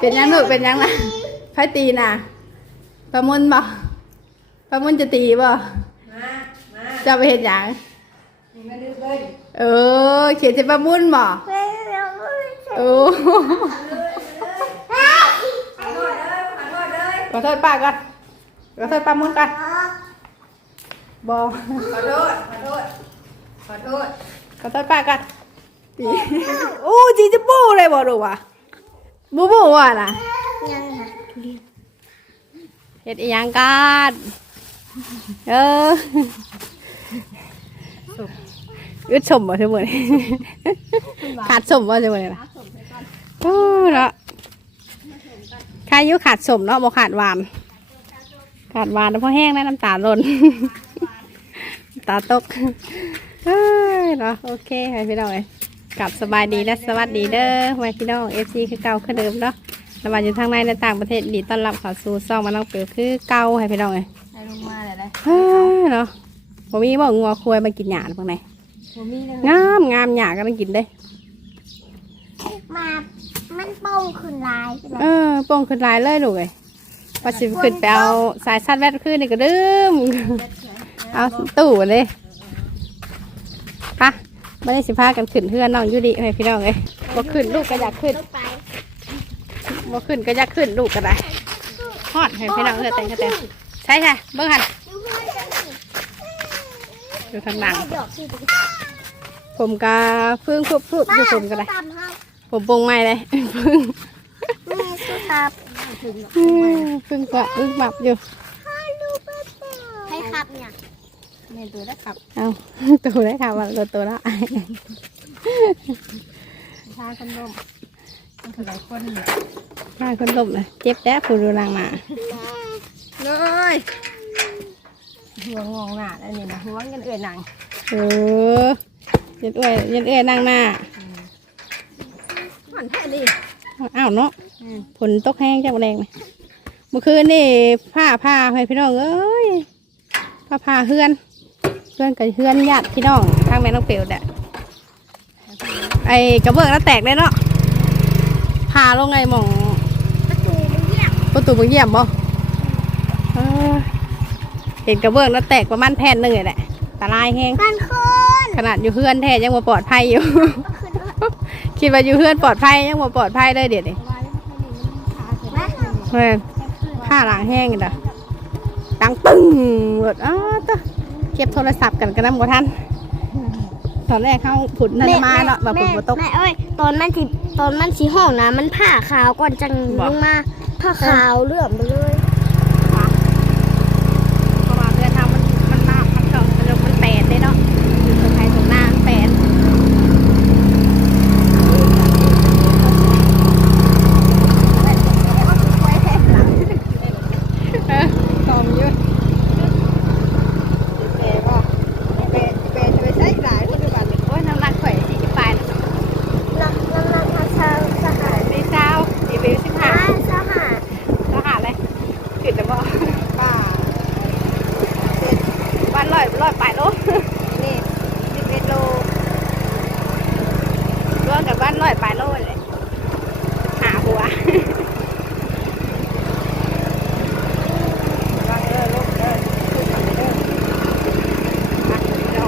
เป็นยังหนูกเป็นยังล่ะไพ่ตีน่ะประมุนบ่ประมุนจะตีบ่มามาจะไปเห็นหยังนี่มาดูเลยเออเขียนจะประมุนบ่โอ้ขอโทษเลยขอโทษเลยขอโทษป้าก่อนขอโทษป้ามุนก่อนบ่ขอโทษขอโทษขอโทษขอโทษป้าก่อนตีโอ้จีจะบูเลยบ่ดูว่ะ บูบูว่ะน่ะยังค่ะเฮ็ดอีหยังกันเอออึดสมบ่เสมอนี่ขาดสมบ่เสมอนี่ล่ะโอ้เนาะใครอยุขาดสมเนาะบ่ขาดหวาน ขาดหวานแล้วพอแห้งแล้วน้ำตาลนตาตกเอ้ยเนาะโอเคให้พี่น้องเอ้ย กลับสบายดีและสวัสดีเด้อไว้พี่น้องเอฟซีคือเก่าคือเดิมเนาะระหว่างอยู่ทางในและต่างประเทศยินดีต้อนรับเข้าสู่ซ่องมาน้องเปียวคือเก่าให้พี่น้องเอ้ยได้ลงมาเลยได้เฮ้ยเนาะบ่มีบ่งัวควายมากินหญ้าบ้างไหนผมมีเลยงามงามหญ้าก็ต้องกินเด้มามันโป่งขึ้นลายใช่ไหมเออโป่งขึ้นหลายเลยลูกเอ้ยว่าสิขึ้นไปเอาสายซัดแวดขึ้นนี่ก็ดื้มเอาตู้เลยปะ ไม่ได้สิพากันขึ้นเพื่อนน้องอยูดีให้พี่น้องเลยบ่ขึ้นลูกก็อยากขึ้นต้องไปบ่ขึ้นก็อยากขึ้นลูกก็ได้ฮอดให้พี่น้องเออแต่งก็แต่งใช่ใช่เบิ่งหันดูเพื่อนกันสิอยู่ทางหลังให้ดอกสิผมก็พึ่งครุบครุบอยู่ผมก็ได้ตามห้องผมปรุงไม่เลยพึ่งแม่สู้ตับพึ่งก็อึ้งบับอยู่ ให้ครับเนี่ย เมนตัวได้ขับเอาตัวได้ค่ะว่าตัวตัวละชาคนดมมันคือหลายคนเนี่ยข้าคนลมเลยเจ็บแล้วผู้ดูนางมาเลยหัวงองหน้าแล้วนี่นะหัวกันเอื่อยหนังเออยันเอ้ยยันเอ้ยนางหน้ามันแท้ดิอ้าวเนาะผลตกแห้งจากแรงไหมเมื่อคืนนี่ผ้าผ้าให้พี่น้องเอ้ยผ้าผ้าเฮือนเพื่อนกับเฮือนญาติพี่น้องทางแม่น้องเปียวแหละไอ้กระเบื้องแล้วแตกเลยเนาะพาลงไงหมองประตูมันเยี่ยมประตูบางเยี่ยมบ่เออเห็นกระเบื้องแล้วแตกประมาณแผ่นหนึ่งเลยแหละตาลายแห้งมันขึ้นขนาดอยู่เฮือนแท้ยังมาปลอดภัยอยู่ขึ้นด้วยคิดว่าอยู่เฮือนปลอดภัยยังมาปลอดภัยเลยเดี๋ยวนี้แม่เฮ้ยผ้าล้างแห้งกันเด้อดังตึ้งหมดอ้าวตะเก็บโทรศัพท์กันกันนะบ่ทันตอนแรกเขาผุดนันมาเนาะแบบฝนบ่ตกแม่เอ้ยตอนมันสิตอนมันสีห้องนะมันผ่าขาวก่อนจังบ่ลงมาผ้าขาวเลื่อมไปเลย เพราะว่าเพื่อนทำมันมันมากมันเถิงมันลงมันแปดเลยเนาะอยู่ตรงไทยตรงหน้ามันแปดเออตอมอยู่เป๋บ่เป๋เป๋จะไปใช้หลายคนดูบัตรโอ้ยน้ำหนักข่อยสี่สิบปลายนะ น้ำน้ำน้ำทางชาวสหาย ไม่เศร้าสี่ปีสิบห้า อ่าสหาย ทหารเลยผิดแต่บ่ป้าวันร้อยร้อยปลายโลนี่สิบเอ็ดโลรวมกับบ้านร้อยปลายโลเลยหาหัววางเออลูกเออลูกทำเด้อมาเดี๋ยว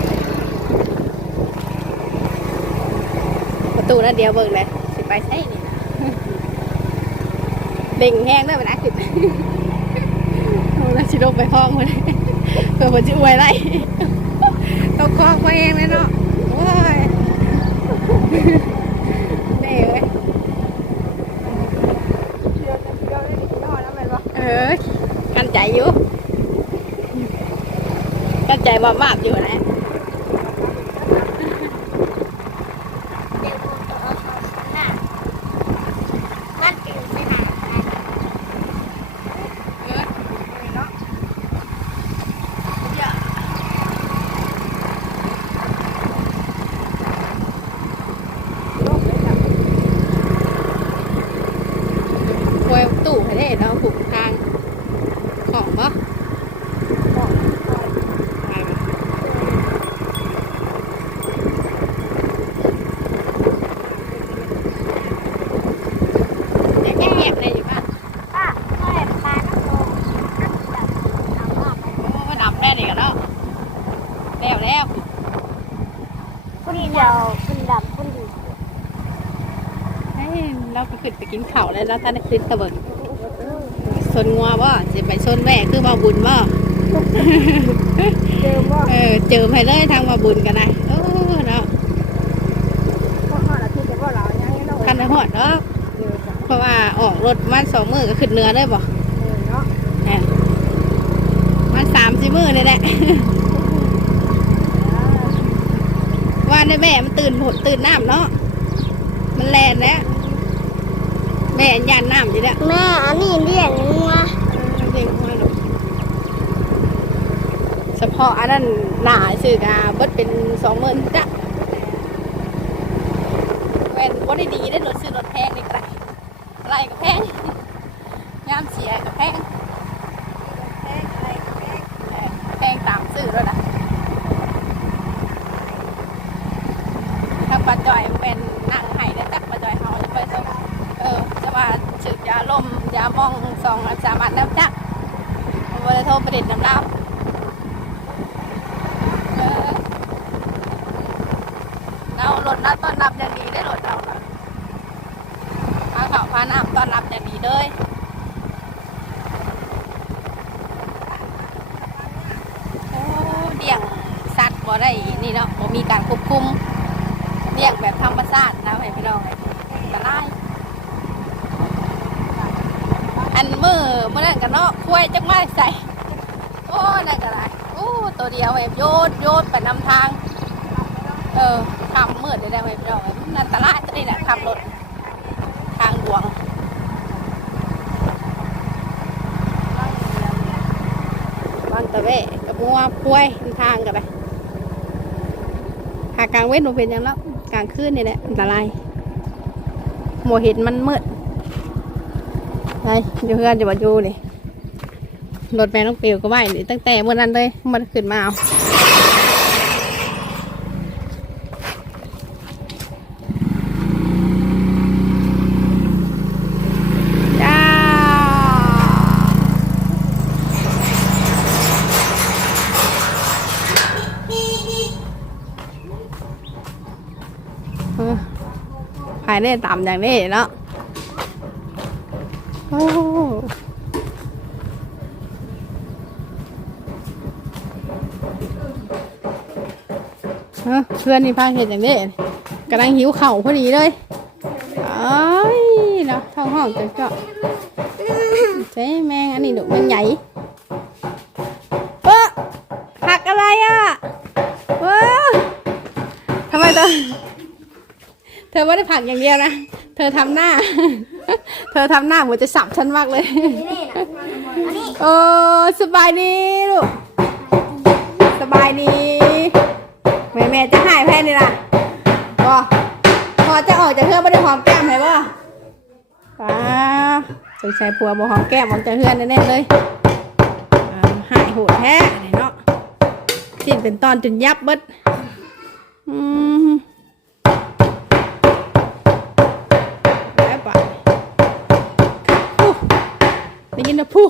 ประตูนั่นเดียวเบิ่งเลยสิไปใช่นี่นะเด่งแห้งได้ไหมนะขึ้นโอ้แล้วชิลงไปห้องมาเลยเพื่อมันจะอวยไรต้องคล้องไปเองเลยเนาะโอ้ยแม่เอ้ยเออ กันใจอยู่ กันใจบาบาอยู่นะ เดี๋ยวผมจะเอาเขาข้างหน้ามันปิวไปหาใคร เออเนาะค วยตู่ให้ได้เนาะผูกทางของบ่ของไปบ่ เราก็ขึ้นไปกินข้าว แล้วแล้วท่านได้ขึ้นตะเบิงสนงัวบ่จะไปสนแม่คือบ่บุญบ่เจอบ่เออเจอไปเลยทางบ่บุญกันนะโอ้เนาะพ่อฮอดอาทิตย์จะบ่เรายังยังเราคันได้ฮอดเนาะเจอจ้ะเพราะว่าออกรถมันสองมื้อก็ขึ้นเรือได้บ่เออเนาะแหม่มันสามสี่มื้อนี่แหละว่าในแม่มันตื่นผดตื่นน้ำเนาะมันแลนแล้วแม่ยันน้ำอยู่แล้วแม่อันนี้เรียกงัวเลี้ยงควายลูกเฉพาะอันนั้นหนาสื่อกาเบิดเป็นสองหมื่นจ้ะแวนบ่ได้ดีได้รถซื้อรถแพงนี่ก็ได้ไรก็แพงยามเสียก็แพงแพงอะไรก็แพงแพงตามซื้อแล้วนะถ้าปลาจ่อยเป็นนั่งไห้ได้จักปลาจ่อยเฮาจะไปส่งเออจะว่าฉึกยาามมองสองสามอันน้ำจักบริโทรประเด็นน้ำเล่าเราหลดนัดต้อนรับอย่างดีได้หลดเราพาเขาพาน้ำต้อนรับอย่างดีเลยโอ้เดี่ยงสัตว์บ่ได้นี่เนาะบ่มีการควบคุมเดี่ยงแบบธรรมชาตินะให้พี่น้องเลยอันตราย อันมือมื่อนั้นกันเนาะคุยจังไม่ ใส่โอ้นั่นก็ได้โอ้ตัวเดียวเองโยดโยดไปนำทาง เออขับมืดได้ได้ไหมพี่น้องมันอันตรายตัวนี้แหละขับรถทางหลวงบางตะเวะกับมัวคุยทางกันไปหากลางเว้นมันเป็นยังแล้วกลางคืนนี่แหละอันตรายโมเห็นมันมืดไปอยู่เพื่อนจะมาอยู่นี่ รถแม่น้องปิวก็ไหวตั้งแต่เมื่อนั้นเลยมันขึ้นมาเอาภายในต่ำอย่างนี้เนาะ เออเพื่อนนี่พาเห็นอย่างนี้กำลังหิวเข่าวพอดีเลยไอ้ายเนาะท้องห้องจะเจาะใช่แมงอันนี้ดุแมงใหญ่เออหักอะไรอะเออทำไมตัวเธอไม่ได้ผักอย่างเดียวนะ เธอทำหน้า เธอทำหน้าเหมือนจะสับฉันมากเลยนี่นะอันนี้โอ้สบายดีลูก สบายดี แม่แม่จะหายแพ้นี่ล่ะบ่พอจะออกจากเพื่อนไม่ได้หอมแก้มไหมบ่ป้าสงสัยผัวบ่หอมแก้มออกจากเพื่อนแน่ๆเลยหายโหดแท้เนาะสิ้นเป็นตอนจนยับเบิดอืมแล้วปะอู้ได้ยินนะผู้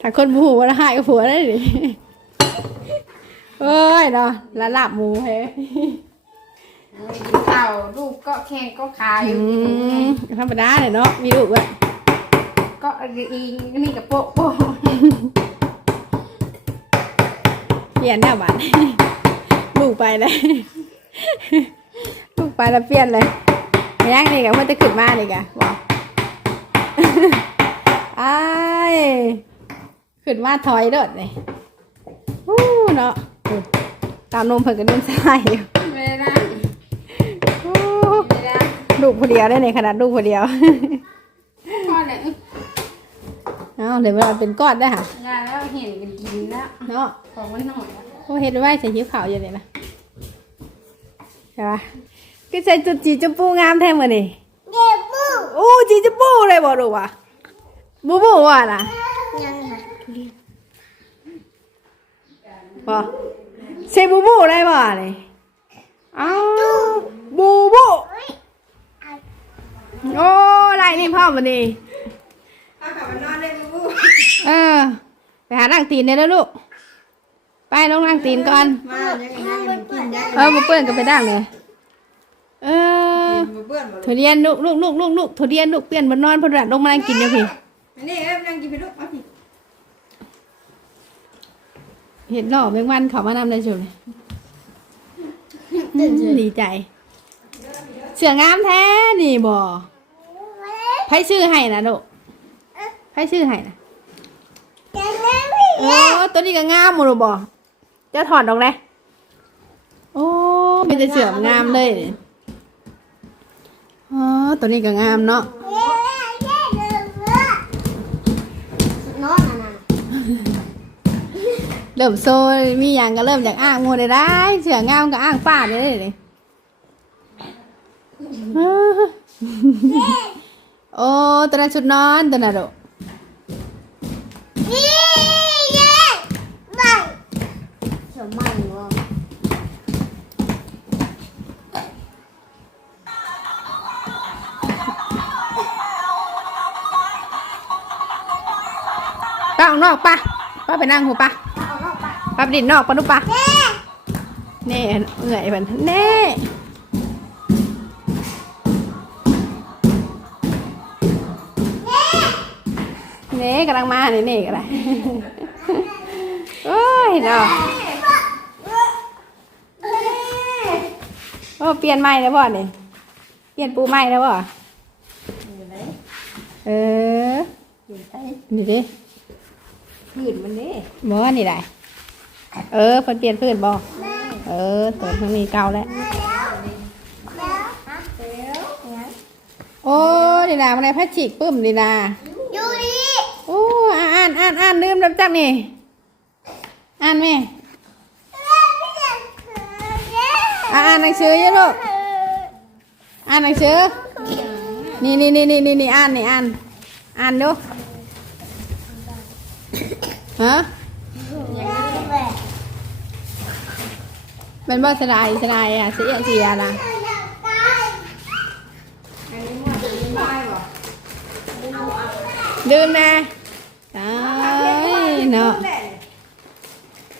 ถ้าคนผู้ว่าหายกับผัวได้ดิ เอ้ยเนาะละลาบหมูเฮ้เต่าลูกก็แข่งก็ขายอืมธรรมดาเลยเนาะมีลูกเว้ยก็อีนี่กับโป๊ะโป๊ะเปลี่ยนแน่บัดลูกไปเลย ลูกไปแล้วเปลี่ยนเลยไม่ยังนี่กับเพื่อนจะขึ้นมานี่กะบอก ไอ้ายขึ้นมาถอยเด้อนี่อู้เนาะ ตามนมเพิ่นก็นมใส่อยู่ไม่ได้อู้ไม่ได้ลูกคนเดียวได้ในขนาดลูกคนเดียวพ่อเนี่ยเอาเดี๋ยวเวลาเป็นก้อนได้ค่ะได้แล้วเห็นกันกินแล้วเนาะของมันหน่อยโอ้เห็นไว้ใส่ชิ้วขาวอยู่เลยนะใช่ปะก็ใส่จุดจีจุปูงามแท้เหมือนนี่เก็บมือโอ้จีจุปูเลยบอกดูว่ะบูบูว่ะนะยังค่ะบอ กใส่บูบูได้บ่เลยอ้าวบูบูโอ้ไรนี่พ่อมันนี่เอากลับมานอนได้บูบูเออไปหานั่งตีนเนี่ยแล้วลูกไปลงนั่งตีนก่อนมายังไงยังกินได้เออมาเปื้อนก็ไปด่างเลยเออบูเบื่อหมดเธถั่วเรียนลูกลูกลูกลูกลูกถั่วเรียนลูกเปลี่ยนบนนอนเพนรัดลงมานั่งกินอยู่พี่อันนี้เอ้ยนั่งกินไปลูกเอาสิ เห็นหล่อแมงวันเขามานำได้ชุเลยดีใจ เสืองามแท้นี่บ่ไผชื่อให้นะลูกไผชื่อให้นะโอ้ตัวนี้ก็งามหมดเลยบ่เจะถอดออกเลยโอ้มีแต่เสือมงามเลยนี่อ๋อตัวนี้ก็งามเนาะ นอนน่ะนะ เริ่มโซมีอย่างก็เริ่มจากอ้างงูได้ได้เสืองามก็อ้างป้าได้เลยโอ้ตัวนั้นชุดนอนตัวนั้นลูกนี่เย้บังเขียวมันวะป้าออกนอกป้าป้าไปนั่งหูป้า ปป้าไปดินนอกป้าลูกป้าแม่เน่เอื่อยมันเน่เน่กำลังมาเน่เน่ก็ได้โอ้ยเนาะโอ้เปลี่ยนใหม่แล้วบ่เนี่ยเปลี่ยนปูใหม่แล้วบ่เออนี่ดิผืนมันนี่บ่ว่านี่ได้ เออเพิ่นเปลี่ยนพื้นบ่เออตัวทางนี้เก่าแล้วโอ้นี่นะมันในพลาสติกปึ้มนี่นะยูริโอ้อ่านอ่านอ่านลืมแล้วจักนี่อ่านไหมอ่าอ่านหนังสือเยอะลูกอ่านหนังสือนี่นี่นี่นี่นี่นี่อ่านนี่อ่านอ่านดูฮะ เป็นบ่สลายสลายอะเสียเสียนะอันนี้มันจะไม่ได้หรอดื่มนะตายเนาะ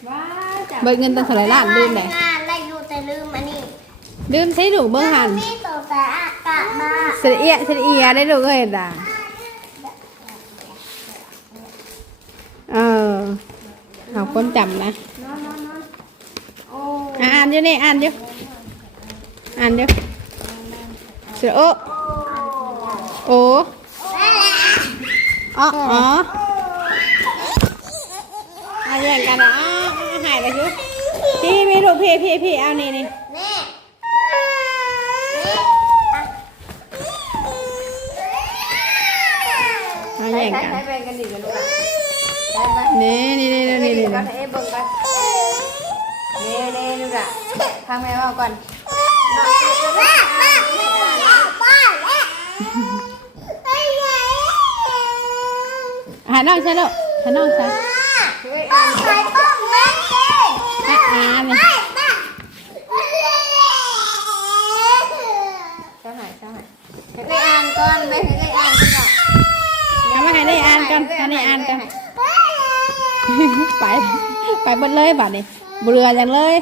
ว้าจ้ะเบิกเงินตั้งเท่าไหร่ล้านดื่มเลยงานไล่ดูแต่ลืมอันนี้ดื่มใช้ดูเบิ่งหันมีตัวแต่อากาศมาเสียเอียเสียเอียได้ลูกเอ้ยด่าเออเอาคนจำนะ นอนนอนนอนโอ้อะอ่านอยู่นี่อ่านอยู่อ่านอยู่เสือโอโออ๋ออ๋อเอาแย่งกันเหรออ๋ออ๋อหายไปชุพี่พี่ลูกพี่พี่พี่เอานี่นี่แม่เอาใช้แย่งใช้กันใช้แบ่งกันดีกันลูกอะได้ไหมนี่นี่นี่นี่นี่นี่นี่นี่ก่อน เอ้เบิ่งก่อนเน่เน่ลูกอะทางแม่ว่าก่อนหาน้องใช่ลูกหาน้องใช่ช่วยอ่านใครต้องแม่เอะอ่านเลยเจ้าหายเจ้าหายให้ได้อ่านก่อนไม่ให้ได้อ่านก่อนเอามาให้ได้อ่านกันให้ได้อ่านกันไปไปเบนเลยบัดนี้ เบื่อจังเลย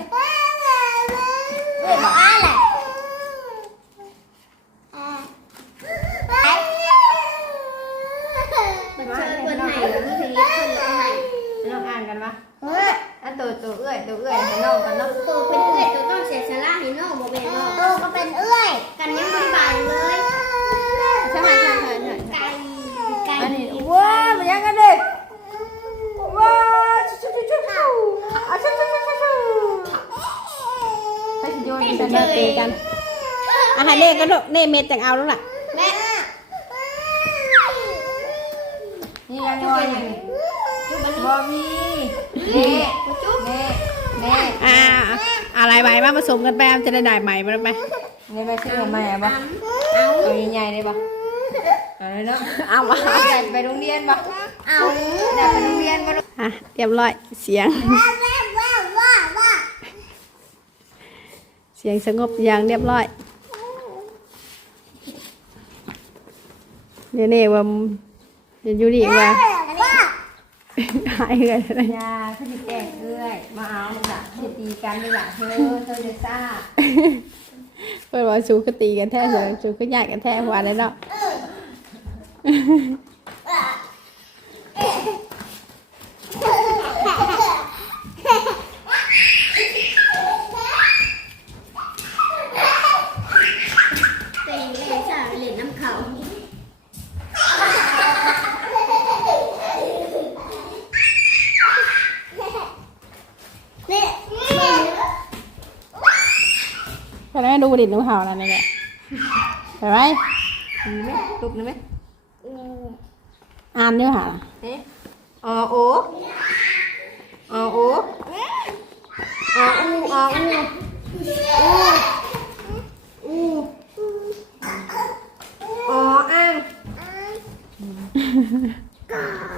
มันเชิญคนไหนแล้วมันถึงเรียกคนไหน ให้น้องอ่านกันปะอันตัวตัวเอื้อยตัวเอื้อยให้น้องกันเนาะ ตัวเป็นเอื้อยตัวต้องเสียสละให้น้องบ่แม่นบ่ตัวก็เป็นเอื้อยกันยังบ่ได้บายเลย ใช่ไหมใช่ไหมใช่ ไก่ไก่ อันนี้ว้ามันยังกันดิว้าชุบชุบชุบชุบอะชุบชุบชุบชุบชุบให้สิโยน จะมาเตะกัน อาหารเน่ก็ลูกเน่เม็ดจังเอาแล้วล่ะแม่นี่ยังงอยังนี่บอมีเน่จุ๊บเน่เน่อ่าอะไรใบมาผสมกันไปจะได้ได้ใหม่มาแล้วไปเน่ไปซื้อมาใหม่ปะเอาเอาใหญ่ๆเลยปะเอาเลยเนาะเอามาเอาใหญ่ไปโรงเรียนปะเอาอยากไปโรงเรียนปะอะเรียบร้อยเสียงว่าว่าว่าว่าเสียงสงบอย่างเรียบร้อย เนี่ยเนี่ยว่าจะอยู่ดีว่าว่าหายเลยนะยาเขาจะแกล้งเอื้อยมาเอาจ้ะจะตีกันเลยจ้ะเธอเธอจะซ่าเปิดว่าชูก็ตีกันแท้เลยชูก็ใหญ่กันแท้หัวเลยเนาะ เป็นแม่ชาเล่นน้ำเขา นี่ ไปไหมดูดินดูเห่าอะไรนี่แหละไปไหมมีไหมลูกนี่ไหมอ่านด้วยหาเอ๊ะอโออโอออูออูอูอูออ่าง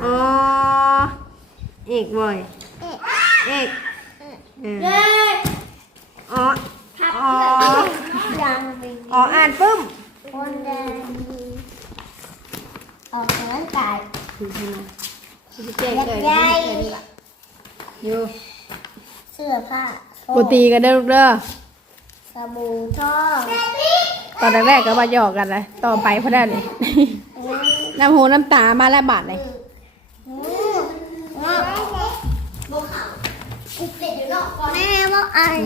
ออีกบ่อยอีกเออ เย้ออพับอ๋อ ยังมีออ่านปึ้ม คนเดินออกกำลังกายเจ๊เลยใหญ่อยู่เสื้อผ้าปตีกันเด้อลูกเด้อ สบู่ทองตอนแรกๆก็มาหยอกกันเลยต่อไปเพราะได้เลย น้ำหูน้ำตามาแล้วบาดเลย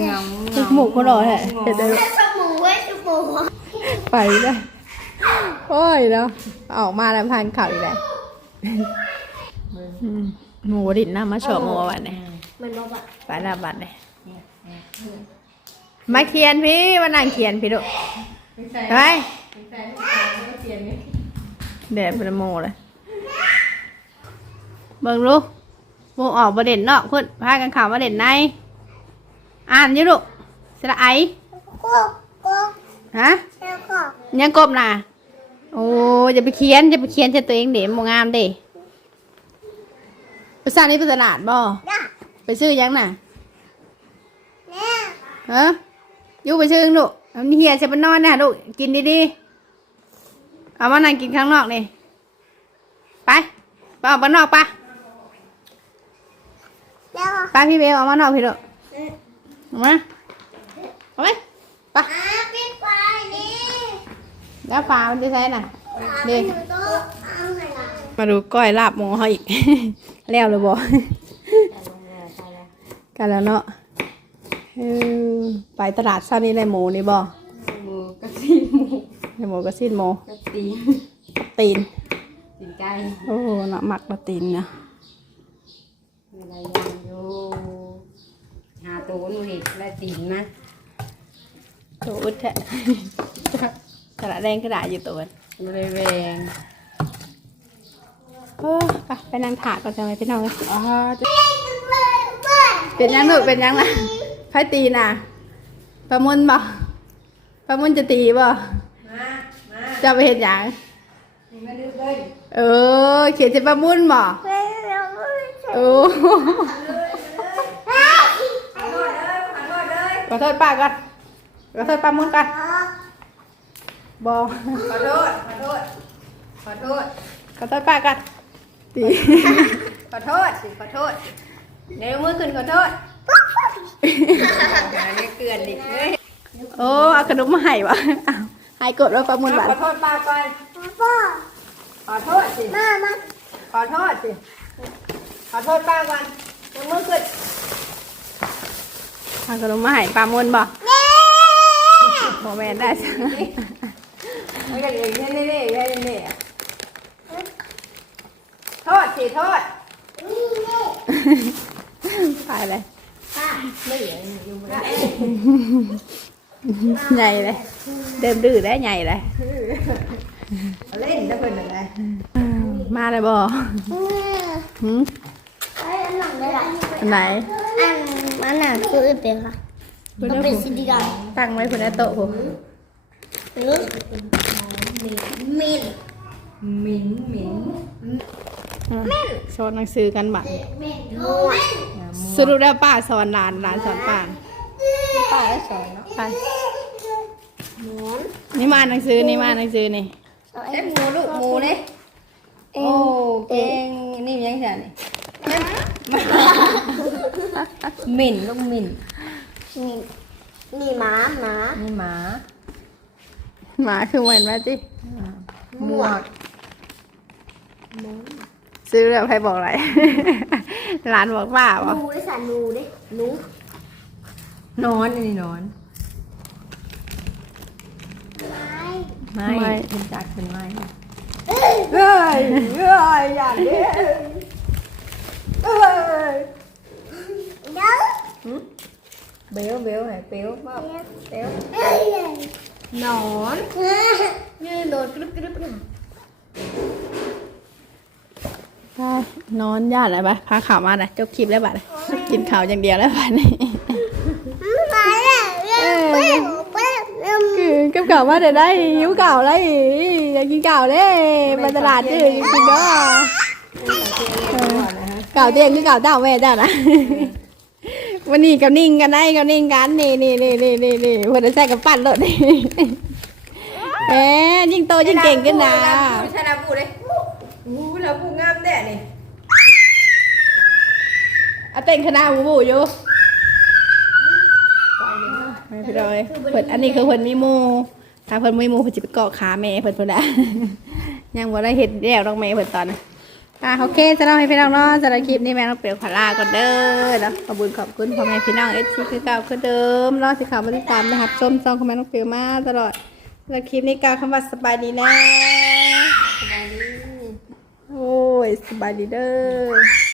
เงาทุกหมูก็รอแหละเดี๋ยวเดี๋ยวสบู่ไว้สบู่ไปเลยโอ้ยเนาะออกมาแล้วพันข่าวอีกแล้วหมูดินน้ำมาโฉบหมูวันนี้มันบอกว่าบัดเลยมาเขียนพี่มานั่งเขียนพี่ดูไปเดี๋ยวเป็นโมเลยเบิ่งลูกโมออกประเด็นนอกคุณพากันข่าวประเด็นใน อ่านอยี่ลูกสระไอก็ก็ฮะแล้วก็ยังกบน่ะ โอ้อย่าไปเขียนอย่าไปเขียนจะตัวเองเดี๋ยวมงามเด้ไปสร้างนี่เป็นตลาดบ่ได้ไปซื้อยังน่ะแม่ฮะอยูไปซื้อลูกเอาเฮียจะไปนอนนะลูกกินดีๆเอามานั่งกินข้างนอกนี่ไปไปออกมานอกปะแล้วไปพี่เบลออกมานอกพี่ลูกออก มาเอาไหมไปอ่าปิดไฟนี่แล้วฟ้ามันจะใช้น่ะเด็กโต๊ะเอาไงล่ะมาดูก้อยลาบหมูเขาอีก แล้วเลยบ่กันแล้วเนาะเออไปตลาดซานี่ได้หมูนี่บ่หมูกระซิบหมูได้หมูกระสิ้นหมูกระตีตีน ตีนไก่โอ้เนาะหมักมาตีนนะอะไรอย่างอยู่หา ตัวหนูเห็ดและตีนนะโตอึดแท้กระดาษแดงกระดาษอยู่ตัวบริเวณเออไปไปนั่งถาดก่อนจะไปพี่น้องเลยอ๋อจะเป็นยังลูกเป็นยังล่ะไพ่ตีน่ะ ประมุนบ่ประมุนจะตีบ่มามาจะไปเห็นหยังนี่มาดูเลยเออ เขียนจะประมุนบ่แม่เราไม่โอ้ ขอโทษป้าก่อนขอโทษป้ามุนก่อนบอขอโทษ ขอโทษ ขอโทษ ขอโทษป้าก่อนตีขอโทษสิขอโทษเดี๋ยวมือขึ้นขอโทษอย่าเนี่ยเกลือนดิเฮ้ยโอ้เอาขนมมาให้วะอ้าวให้กดแล้วป้ามุนขบัดอโทษป้าก่อนพ่อขอโทษสิมามาขอโทษสิขอโทษป้าก่อนยกมือขึ้น เอาขนมมาให้ป้ามุนบ่แม่บอแมนได้จ้ะไม่อย่างอื่นแค่นี้นี่แค่นี้นี่โทษสิโทษนี่นี่ไปเลยป้าไม่เหลืออยู่ไม่ได้ใหญ่เลยเดิมดื้อได้ใหญ่เลยเล่นได้เป็นอะไรอืมมาเลยบ่อืมหืมไอ้อันหนั งเลยล่ะอันไหนอันมันน่ะคืออื่นเป็นค่ะคุณต้องได้เป็นผมสีดตั้งไว้คุณได้โต๊ะผมำหรือมินหมิ่นหมิ่นสอนหนังสือกันบัดมินโอ้ยสรุปแล้วป้าสอนหลานหลานสอนป้าป้าได้สอนเนาะไปหมุนนี่มาหนังสือนี่มาหนังสือนี่เอ้หมูลูกหมูเลยโอ้เก่งนี่ยังไงนี่ หมิ่นลูกหมิ่นนี่นี่หมาหมานี่หมาหมาคือเหมือนมาจิหมวดซื้อแบบใครบอกอะไรร้านบอกว่าหบ่นูได้สันหนูได้หนูนอนอันนี่นอน ไม่ไม่ เป็นจักเป็นไม้เอ้ยเฮ้ยเฮ้ยอย่างนี้เฮ้ยเดี๋ยว เบลเบลไหนเบลบ้าเบลเอ้ยนอนยืนโดดกรึบกรึบกรึบนอนญาติอะไรปะพาข่าวมาหน่อยจบคลิปแล้วบัดกินข่าวอย่างเดียวแล้วบัดนี้มาแล้วเร็วเร็วเร็วเร็วคือกับข่าวมาแต่ได้หิวข่าวเลยอยากกินข่าวเลยไปตลาดจืดกินเด้อข่าวเตียงคือข่าวเต้าแม่เจ้านะ วันนี้กับนิ่งกันได้กับนิ่งกันนี่นี่นี่นี่นี่นี่เพื่อนจะใส่กับปั้นรถนี่แหมยิ่งโตยิ่งเก่งขึ้นนะใช่นะปูเลยปูแล้วปูงามแน่นี่เอาเต้นคณะบูบูอยู่ไม่เป็นไรเพิ่นอันนี้คือเพิ่นมีหมูถ้าเพิ่นมีหมูเพิ่นจะไปเกาะขาแม่เพิ่นเพิ่นละยังบ่ได้เห็ดแล้วน้องแม่เพิ่นตอนนั้น อะโอเคจะเล่าให้พี่น้องเนาะสำหรับคลิปนี้แม่ต้องเปลี่ยนขอลาก่อนเด้อเนาะขอบคุณขอบคุณพ่อแม่พี่น้องเอฟซีคือเก่าคือเดิมเนาะสิข่าวมาติดตามนะครับชมซองของแม่ต้องเปลี่ยนมาตลอดสำหรับคลิปนี้กล่าวคำว่าสบายดีนะโอ้ยสบายดีเด้อ